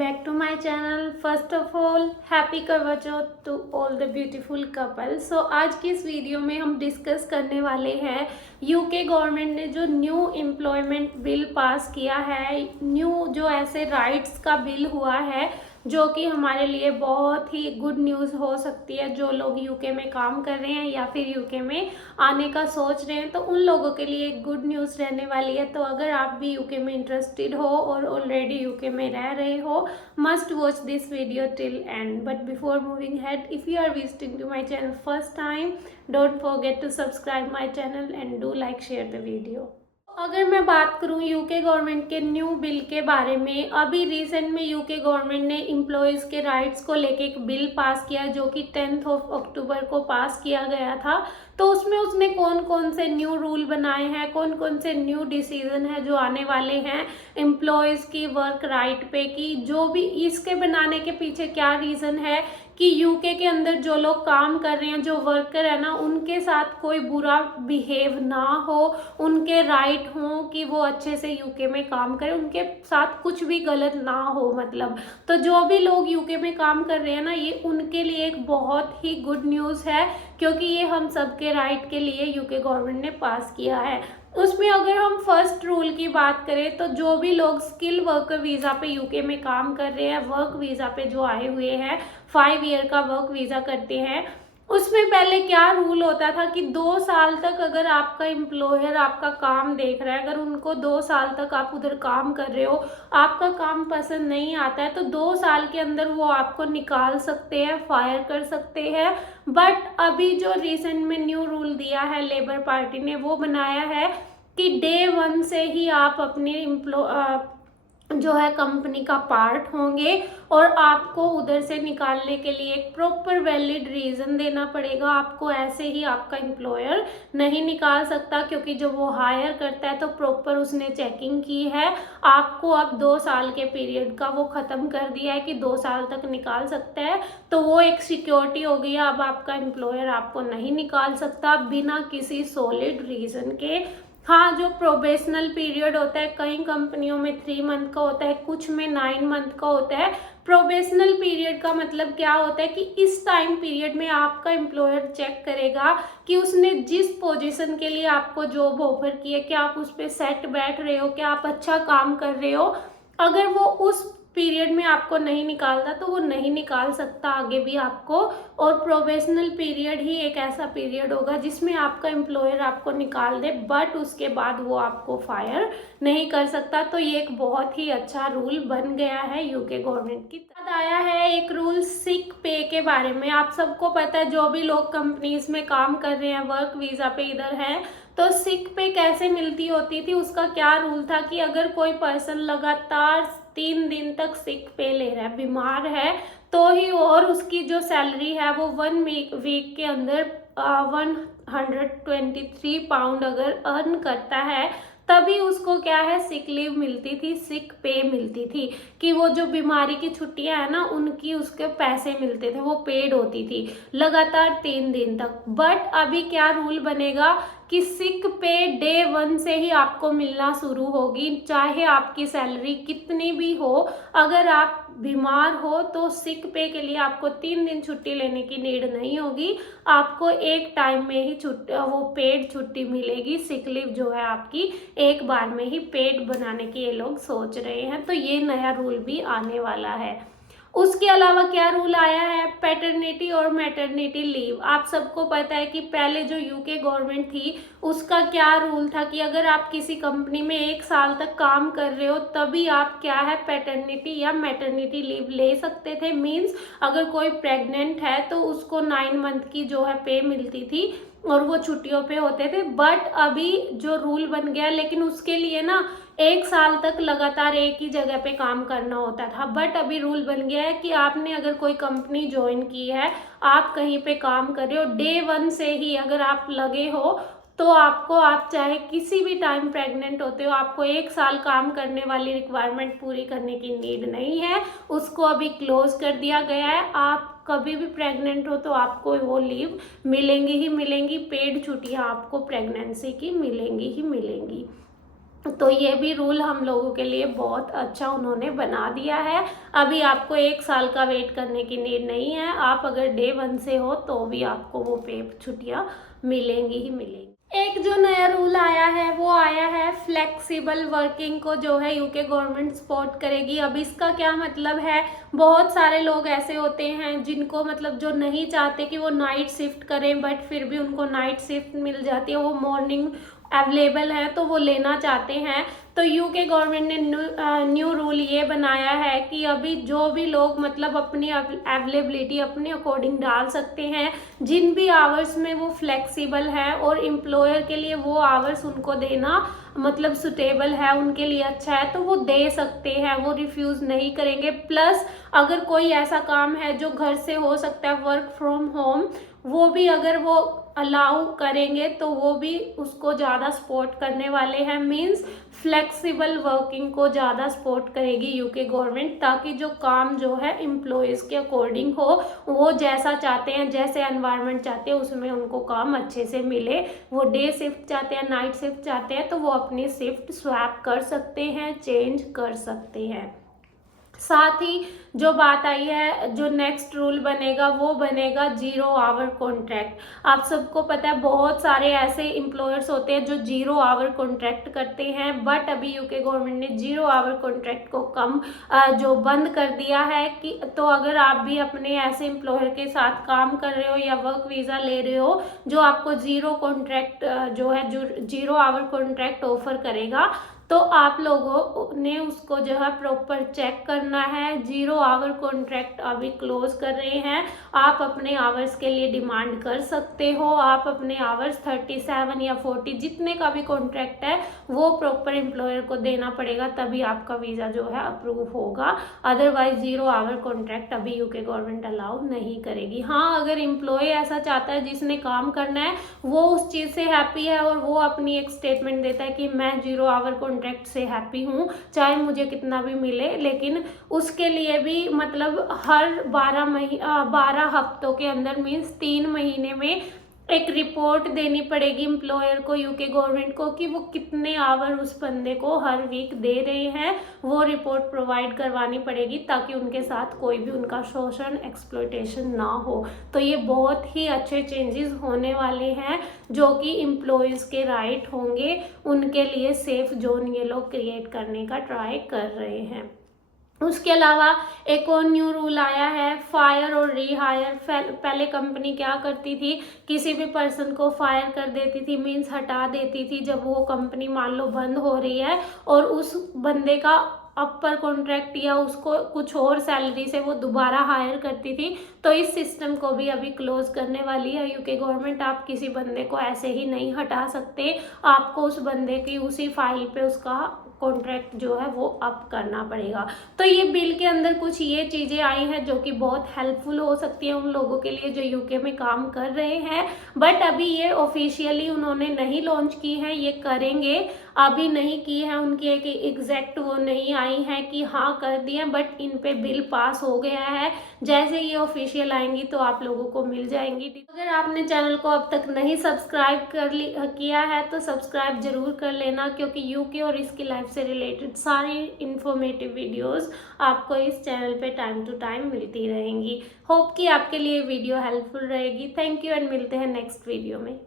back to my channel. First of all, happy करवा चौथ to all the beautiful couple. So आज की इस video में हम डिस्कस करने वाले हैं यूके गवर्नमेंट ने जो न्यू एम्प्लॉयमेंट बिल पास किया है, न्यू जो ऐसे राइट्स का बिल हुआ है जो कि हमारे लिए बहुत ही गुड न्यूज़ हो सकती है। जो लोग यूके में काम कर रहे हैं या फिर यूके में आने का सोच रहे हैं तो उन लोगों के लिए एक गुड न्यूज़ रहने वाली है। तो अगर आप भी यूके में इंटरेस्टेड हो और ऑलरेडी यूके में रह रहे हो, must watch this video till end. But before moving head, if you are visiting to my channel first time, don't forget to subscribe my channel and do like share the video. अगर मैं बात करूं UK government के new bill के बारे में, अभी recent में यूके गवर्नमेंट ने एम्प्लॉयज़ के राइट्स को लेके एक बिल पास किया जो कि 10 अक्टूबर को पास किया गया था। तो उसमें उसने कौन कौन से न्यू रूल बनाए हैं, कौन कौन से न्यू डिसीजन है जो आने वाले हैं एम्प्लॉयज़ की वर्क राइट पे, कि जो भी इसके बनाने के पीछे क्या रीज़न है कि यूके के अंदर जो लोग काम कर रहे हैं, जो वर्कर है ना, उनके साथ कोई बुरा बिहेव ना हो, उनके राइट हों कि वो अच्छे से यूके में काम करें, उनके साथ कुछ भी गलत ना हो। मतलब तो जो भी लोग यूके में काम कर रहे हैं ना, ये उनके लिए एक बहुत ही गुड न्यूज़ है क्योंकि ये हम सबके राइट के लिए यूके गवर्नमेंट ने पास किया है। उसमें अगर हम फर्स्ट रूल की बात करें तो जो भी लोग स्किल वर्कर वीज़ा पे यूके में काम कर रहे हैं, वर्क वीज़ा पे जो आए हुए हैं, 5 ईयर का वर्क वीज़ा करते हैं, उसमें पहले क्या रूल होता था कि 2 साल तक अगर आपका एम्प्लॉयर आपका काम देख रहा है, अगर उनको 2 साल तक आप उधर काम कर रहे हो, आपका काम पसंद नहीं आता है, तो 2 साल के अंदर वो आपको निकाल सकते हैं, फायर कर सकते हैं। बट अभी जो रिसेंट में न्यू रूल दिया है लेबर पार्टी ने, वो बनाया है कि डे 1 से ही आप अपने जो है कंपनी का पार्ट होंगे और आपको उधर से निकालने के लिए एक प्रॉपर वैलिड रीज़न देना पड़ेगा। आपको ऐसे ही आपका एम्प्लॉयर नहीं निकाल सकता क्योंकि जब वो हायर करता है तो प्रॉपर उसने चेकिंग की है। आपको अब 2 साल के पीरियड का वो ख़त्म कर दिया है कि 2 साल तक निकाल सकता है, तो वो एक सिक्योरिटी हो गई है। अब आपका एम्प्लॉयर आपको नहीं निकाल सकता बिना किसी सॉलिड रीज़न के। हाँ, जो प्रोबेशनल पीरियड होता है, कई कंपनियों में 3 मंथ का होता है, कुछ में 9 मंथ का होता है। प्रोबेशनल पीरियड का मतलब क्या होता है कि इस टाइम पीरियड में आपका एम्प्लॉयर चेक करेगा कि उसने जिस पोजीशन के लिए आपको जॉब ऑफर की है, क्या आप उस पर सेट बैठ रहे हो, क्या आप अच्छा काम कर रहे हो। अगर वो उस पीरियड में आपको नहीं निकालता तो वो नहीं निकाल सकता आगे भी आपको। और प्रोबेशनल पीरियड ही एक ऐसा पीरियड होगा जिसमें आपका एम्प्लॉयर आपको निकाल दे, बट उसके बाद वो आपको फायर नहीं कर सकता। तो ये एक बहुत ही अच्छा रूल बन गया है यूके गवर्नमेंट की। बाद आया है एक रूल सिक पे के बारे में। आप सबको पता है, जो भी लोग कंपनीज में काम कर रहे हैं, वर्क वीज़ा पे इधर हैं, तो सिक पे कैसे मिलती होती थी, उसका क्या रूल था कि अगर कोई पर्सन लगातार 3 दिन तक सिक पे ले रहा है, बीमार है, तो ही, और उसकी जो सैलरी है वो 1 वीक के अंदर 123 पाउंड अगर अर्न करता है, तभी उसको क्या है, सिक लीव मिलती थी, सिक पे मिलती थी, कि वो जो बीमारी की छुट्टियां है ना, उनकी उसके पैसे मिलते थे, वो पेड होती थी लगातार 3 दिन तक। बट अभी क्या रूल बनेगा कि सिक पे डे 1 से ही आपको मिलना शुरू होगी, चाहे आपकी सैलरी कितनी भी हो। अगर आप बीमार हो तो सिक पे के लिए आपको 3 दिन छुट्टी लेने की नीड नहीं होगी, आपको एक टाइम में ही वो पेड छुट्टी मिलेगी। सिक लीव जो है आपकी एक बार में ही पेड बनाने की ये लोग सोच रहे हैं, तो ये नया रूल भी आने वाला है। उसके अलावा क्या रूल आया है, पैटर्निटी और मैटरनिटी लीव। आप सबको पता है कि पहले जो यूके गवर्नमेंट थी उसका क्या रूल था कि अगर आप किसी कंपनी में 1 साल तक काम कर रहे हो तभी आप क्या है, पैटर्निटी या मैटरनिटी लीव ले सकते थे। मीन्स अगर कोई प्रेग्नेंट है तो उसको 9 मंथ की जो है पे मिलती थी और वो छुट्टियों पे होते थे। बट अभी जो रूल बन गया, लेकिन उसके लिए ना 1 साल तक लगातार एक ही जगह पे काम करना होता था। बट अभी रूल बन गया है कि आपने अगर कोई कंपनी ज्वाइन की है, आप कहीं पे काम कर रहे हो, डे 1 से ही अगर आप लगे हो तो आपको, आप चाहे किसी भी टाइम प्रेग्नेंट होते हो, आपको 1 साल काम करने वाली रिक्वायरमेंट पूरी करने की नीड नहीं है। उसको अभी क्लोज कर दिया गया है। आप कभी भी प्रेग्नेंट हो तो आपको वो लीव मिलेंगी ही मिलेंगी, पेड छुट्टियां आपको प्रेगनेंसी की मिलेंगी ही मिलेंगी। तो ये भी रूल हम लोगों के लिए बहुत अच्छा उन्होंने बना दिया है। अभी आपको 1 साल का वेट करने की नीड नहीं है। आप अगर डे 1 से हो तो भी आपको वो पे छुट्टियां मिलेंगी ही मिलेंगी। एक जो नया रूल आया है वो आया है फ्लेक्सिबल वर्किंग को, जो है यूके गवर्नमेंट सपोर्ट करेगी। अब इसका क्या मतलब है, बहुत सारे लोग ऐसे होते हैं जिनको मतलब जो नहीं चाहते कि वो नाइट शिफ्ट करें, बट फिर भी उनको नाइट शिफ्ट मिल जाती है, वो मॉर्निंग अवेलेबल है तो वो लेना चाहते हैं। तो यूके गवर्नमेंट ने न्यू रूल ये बनाया है कि अभी जो भी लोग मतलब अपनी अवेलेबिलिटी अपने अकॉर्डिंग डाल सकते हैं, जिन भी आवर्स में वो फ्लेक्सिबल है और एम्प्लॉयर के लिए वो आवर्स उनको देना मतलब सुटेबल है, उनके लिए अच्छा है, तो वो दे सकते हैं, वो रिफ्यूज़ नहीं करेंगे। प्लस अगर कोई ऐसा काम है जो घर से हो सकता है, वर्क फ्रॉम होम, वो भी अगर वो अलाउ करेंगे तो वो भी उसको ज़्यादा सपोर्ट करने वाले हैं। मींस फ्लेक्सिबल वर्किंग को ज़्यादा सपोर्ट करेगी यूके गवर्नमेंट, ताकि जो काम जो है एम्प्लॉयज़ के अकॉर्डिंग हो, वो जैसा चाहते हैं, जैसे एनवायरनमेंट चाहते हैं उसमें उनको काम अच्छे से मिले। वो डे शिफ्ट चाहते हैं, नाइट शिफ्ट चाहते हैं, तो वो अपनी शिफ्ट स्वैप कर सकते हैं, चेंज कर सकते हैं। साथ ही जो बात आई है, जो नेक्स्ट रूल बनेगा वो बनेगा 0 आवर कॉन्ट्रैक्ट। आप सबको पता है बहुत सारे ऐसे एम्प्लॉयर्स होते हैं जो 0 आवर कॉन्ट्रैक्ट करते हैं, बट अभी यूके गवर्नमेंट ने 0 आवर कॉन्ट्रैक्ट को जो बंद कर दिया है कि तो अगर आप भी अपने ऐसे एम्प्लॉयर के साथ काम कर रहे हो या वर्क वीज़ा ले रहे हो जो आपको 0 कॉन्ट्रैक्ट जो है 0 आवर कॉन्ट्रैक्ट ऑफर करेगा, तो आप लोगों ने उसको जो है प्रॉपर चेक करना है। 0 आवर कॉन्ट्रैक्ट अभी क्लोज कर रहे हैं। आप अपने आवर्स के लिए डिमांड कर सकते हो। आप अपने आवर्स 37 या 40 जितने का भी कॉन्ट्रैक्ट है वो प्रॉपर एम्प्लॉयर को देना पड़ेगा, तभी आपका वीज़ा जो है अप्रूव होगा। अदरवाइज 0 आवर कॉन्ट्रैक्ट अभी यूके गवर्नमेंट अलाउ नहीं करेगी। हाँ, अगर एम्प्लॉय ऐसा चाहता है जिसने काम करना है, वो उस चीज़ से हैप्पी है और वो अपनी एक स्टेटमेंट देता है कि मैं 0 आवर कॉन्ट्रैक्ट से हैप्पी हूँ, चाहे मुझे कितना भी मिले, लेकिन उसके लिए भी मतलब हर 12 हफ्तों के अंदर मीन्स 3 महीने में एक रिपोर्ट देनी पड़ेगी एम्प्लॉयर को, यूके गवर्नमेंट को, कि वो कितने आवर उस बंदे को हर वीक दे रहे हैं। वो रिपोर्ट प्रोवाइड करवानी पड़ेगी ताकि उनके साथ कोई भी उनका शोषण एक्सप्लॉयटेशन ना हो। तो ये बहुत ही अच्छे चेंजेस होने वाले हैं जो कि एम्प्लॉयज़ के राइट होंगे, उनके लिए सेफ जोन ये लोग क्रिएट करने का ट्राई कर रहे हैं। उसके अलावा एक और न्यू रूल आया है फायर और रीहायर। पहले कंपनी क्या करती थी, किसी भी पर्सन को फायर कर देती थी, मीन्स हटा देती थी जब वो कंपनी मान लो बंद हो रही है, और उस बंदे का अपर कॉन्ट्रैक्ट या उसको कुछ और सैलरी से वो दोबारा हायर करती थी। तो इस सिस्टम को भी अभी क्लोज करने वाली है यूके गवर्नमेंट। आप किसी बंदे को ऐसे ही नहीं हटा सकते, आपको उस बंदे की उसी फाइल पे उसका कॉन्ट्रैक्ट जो है वो अप करना पड़ेगा। तो ये बिल के अंदर कुछ ये चीज़ें आई हैं जो कि बहुत हेल्पफुल हो सकती है उन लोगों के लिए जो यूके में काम कर रहे हैं, बट अभी ये ऑफिशियली उन्होंने नहीं लॉन्च की है, ये करेंगे, अभी नहीं की है, उनकी एक एग्जैक्ट वो नहीं आई है कि हाँ कर दिए, बट इन पे बिल पास हो गया है। जैसे ये ऑफिशियल आएंगी तो आप लोगों को मिल जाएंगी। अगर आपने चैनल को अब तक नहीं सब्सक्राइब किया है तो सब्सक्राइब जरूर कर लेना, क्योंकि यूके और इसकी लाइफ से रिलेटेड सारी इंफॉर्मेटिव वीडियोस आपको इस चैनल पे टाइम टू टाइम मिलती रहेंगी। होप कि आपके लिए वीडियो हेल्पफुल रहेगी। थैंक यू एंड मिलते हैं नेक्स्ट वीडियो में।